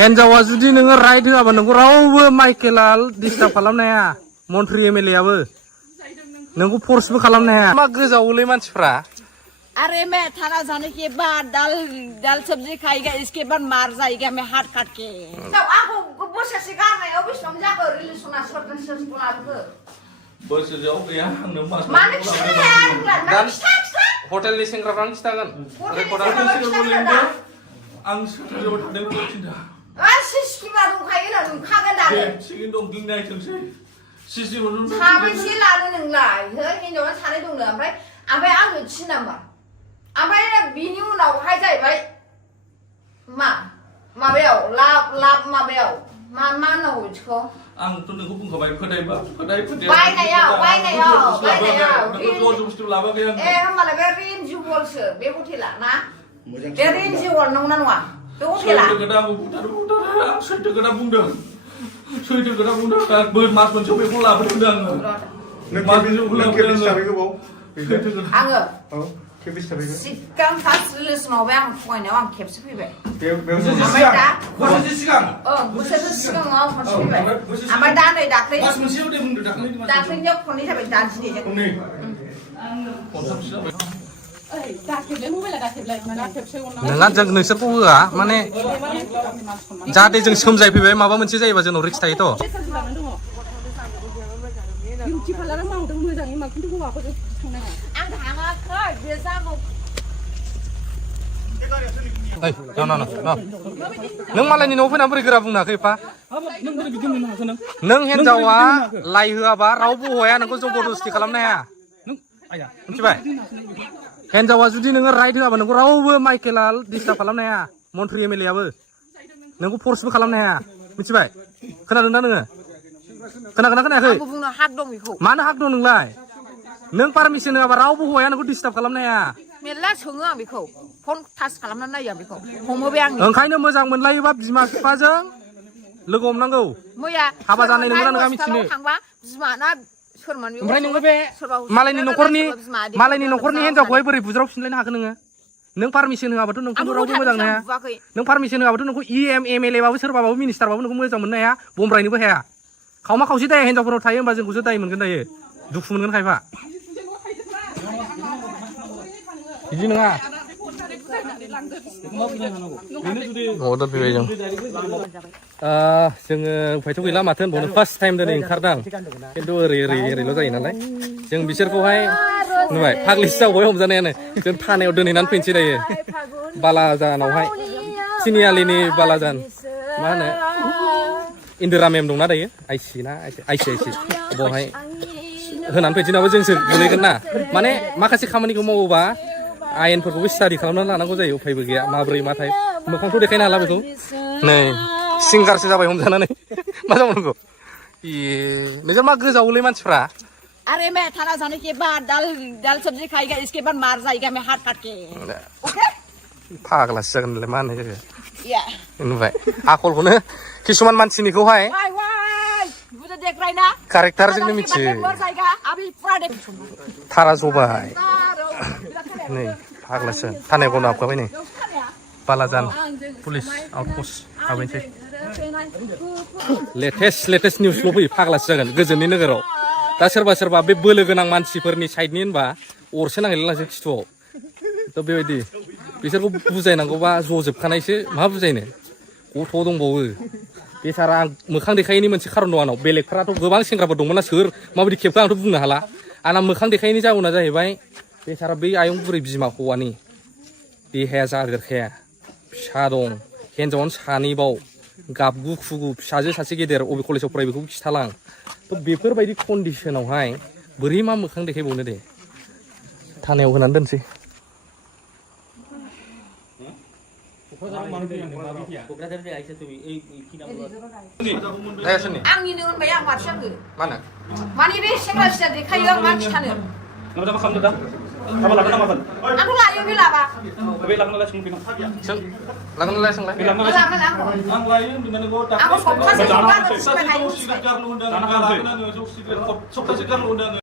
हिनजावा जुदि नोङो राइट होआबा नोंखौ रावबो माइकेला डिस्टार्ब खालामनो हाया मन्त्रि एमएलए आबो नोंखौ फर्सबो खालामनो हाया मा गोजावोलै मानसिफ्रा अरे मैं थाना जाने के बाद दाल दाल सब्जी खाएगा इसके बाद मार जाएगा मैं हाथ काट के तब आपको बोसे गार में अभी समझा कर रिलीज होना सर्विसेज बोलाबो बोसे जाओ गया हमने माने खिथाया हटेलनि सेंग्राफ्रा आं खिथागोन रेकर्डार आं सोरजों थादोंमोन खिन्था सिस्किमा दंखायो ना दंखागोन दा सिगिन दं दिंनाय थोंसै सिसिखौ साबैसे लानो नोंलाय हो हिनजावना सानै दंनो ओमफ्राय आंनो थिन नाम्बार ओमफ्राय बिनि उनावहाय जाहैबाय माबायाव लाब माबायाव मा नांगौ बिदिखौ आंथ' नोंखौ बुंखाबाय फोदायबा बायनायाव बुस्थु लाबोखै आं होमबालाय बे रेन्जिवलसो बे हटेला ना बे रेन्जिवल नंगौना नङा बे हटेला सैथो खोथा बुंदों मास मोनसेयाव बेखौ लाबोदों आङो आङो सिगां फार्स्ट रिलेसनाव आं फरायनायाव आं खेबसे फैबाय बोसोरसे सिगां बोसोरसे सिगाङाव आं खनसे फैबाय ओमफ्राय दा नै दाख्लैनियाव खननै जाबाय दा दिनैजों नोंहा जों नोंसोरखौ होआ माने जाहाथे जों सोमजायफैबाय माबा मोनसे जायोबा जोंनाव रिक्स थायोथ' नों मालायनि न'आव फैनानै बोरै गोरा बुंनो हाखै एफा नों हिनजावा लाइ होआबा रावबो हया नोंखौ जबरदस्ति खालामनो हाया मिथिबाय हिनजावा जुदि नोङो राइट होआबा नोंखौ रावबो माइकेला डिस्टार्ब खालामनो हाया मन्त्रि एमएलए आबो नोंखौ फर्सबो खालामनो हाया मिथिबाय खोनादों ना नोङो खोनागोना खोनायाखै मानो हाक दं नोंलाय नों पारमिसन होआबा रावबो हौवाया नोंखौ डिस्टार्ब खालामनो हाया मेरला सोङो आं बेखौ फन टाच खालामनानै नायो आं बेखौ हमोबे आं ओंखायनो मोजां मोनलायोबा बिमा बिफाजों लोगो हमनांगौ मैया हाबा जानाय नोंगोना नोंहा मिथिनो थांबा बिमाना सोरमोन ओमफ्राय नोङो बे मालायनि न'खरनि हिनजावखौहाय बोरै बुज्रावफिनलायनो हाखो नों पारमिसन होआबाथ' नोंखौ रावबो मोजां मोननो हाया नों पारमिसन होआबाथ' नोंखौ एमएलए बाबो सोरबाबाबो मिनिस्टारबाबो नोंखौ मोजां मोननो हाया बमब्रायनोबो हाया खावमा खावसे दाया हिनजावफोराव थायो होमबा जोंखौसो दाय मोनगोन दायो दुखु मोनगोन खायफा बिदि नङा फैबाय जों जोङो उफायथ' गैला माथो होनबावनो फार्स्ट टाइम दिनै ओंखारदां खिन्थु ओरैल' जायो नालाय जों बिसोरखौहाय नुबाय फाग्लिसो जाबाय हमजानायानो जों थानायाव दोनहैनानै फैनोसै दायो बालाजानावहाय तिनिआलिनि बालाजान मा होनो इन्दिरा मेम दंना दायो आइसि बावहाय होनानै फैनोसै जोंसो गोलैगोन ना माने माखासे खामानिखौ मावोबा आयेनफोरखौबो स्टाडि खालामनानै लानांगौ जायो उफायबो गैया माब्रै माथाय मोखांथ' देखायनो हाला बेखौ नै सिंगारसो जाबाय हमजानानै मा जाबावनांगौ नोंसोर मा गोजावोलै मानसिफ्रा अरे मैं थाना जाने के बाद दाल सब्जी खाएगा इसके बाद मार जाएगा मैं हाथ काट के फाग्लासो जागोन मा होननाय जायो नुबाय आखलखौनो किसुमान मानसिनिखौहाय कारेक्टारजोंनो मिथियो थारा जबाय नै फाग्लासो थानायाव गनो हाबखाबाय नै बालाजान पुलिस आउटपस्ट हाबैनोसै लेटेस्ट निउसल' फैयो फाग्लासो जागोन गोजोननि नोगोराव दा सोरबा बे बोलो गोनां मानसिफोरनि साइडनि होनबा अरसो नांहैलायलांसै खिथुआव थ' बेबायदि बिसोरखौ बुजायनांगौबा ज'जोबखानायसो मा बुजायनो गथ' दंबावो बेसारा आं मोखां देखायैनि मोनसे खारन दं आंनाव बेलेगफ्राथ' गोबां सेंग्राफोर दंमोन ना सोर माबायदि खेबखो आंथ' बुंनो हाला आंना मोखां देखायैनि जाउना जाहैबाय बेसारा बै आयं बुरै बिमा हौवानि देहाया जागोरखाया फिसा दं हिनजावानो सानैबाव गाबगु खुगु फिसाजो सासे गेदेर अबे कलेजाव फरायो बेखौ खिथालां थ' बेफोरबायदि कन्डिसनावहाय बोरै मा मोखां देखायबावनो दे थानायाव होनानै दोनसै आंनिनो होनबाय आं माथो आङो माने बे सेंग्रा सिख्ला देखायो आं मा खिथानो आंखौ लायो बे लाबा लांनो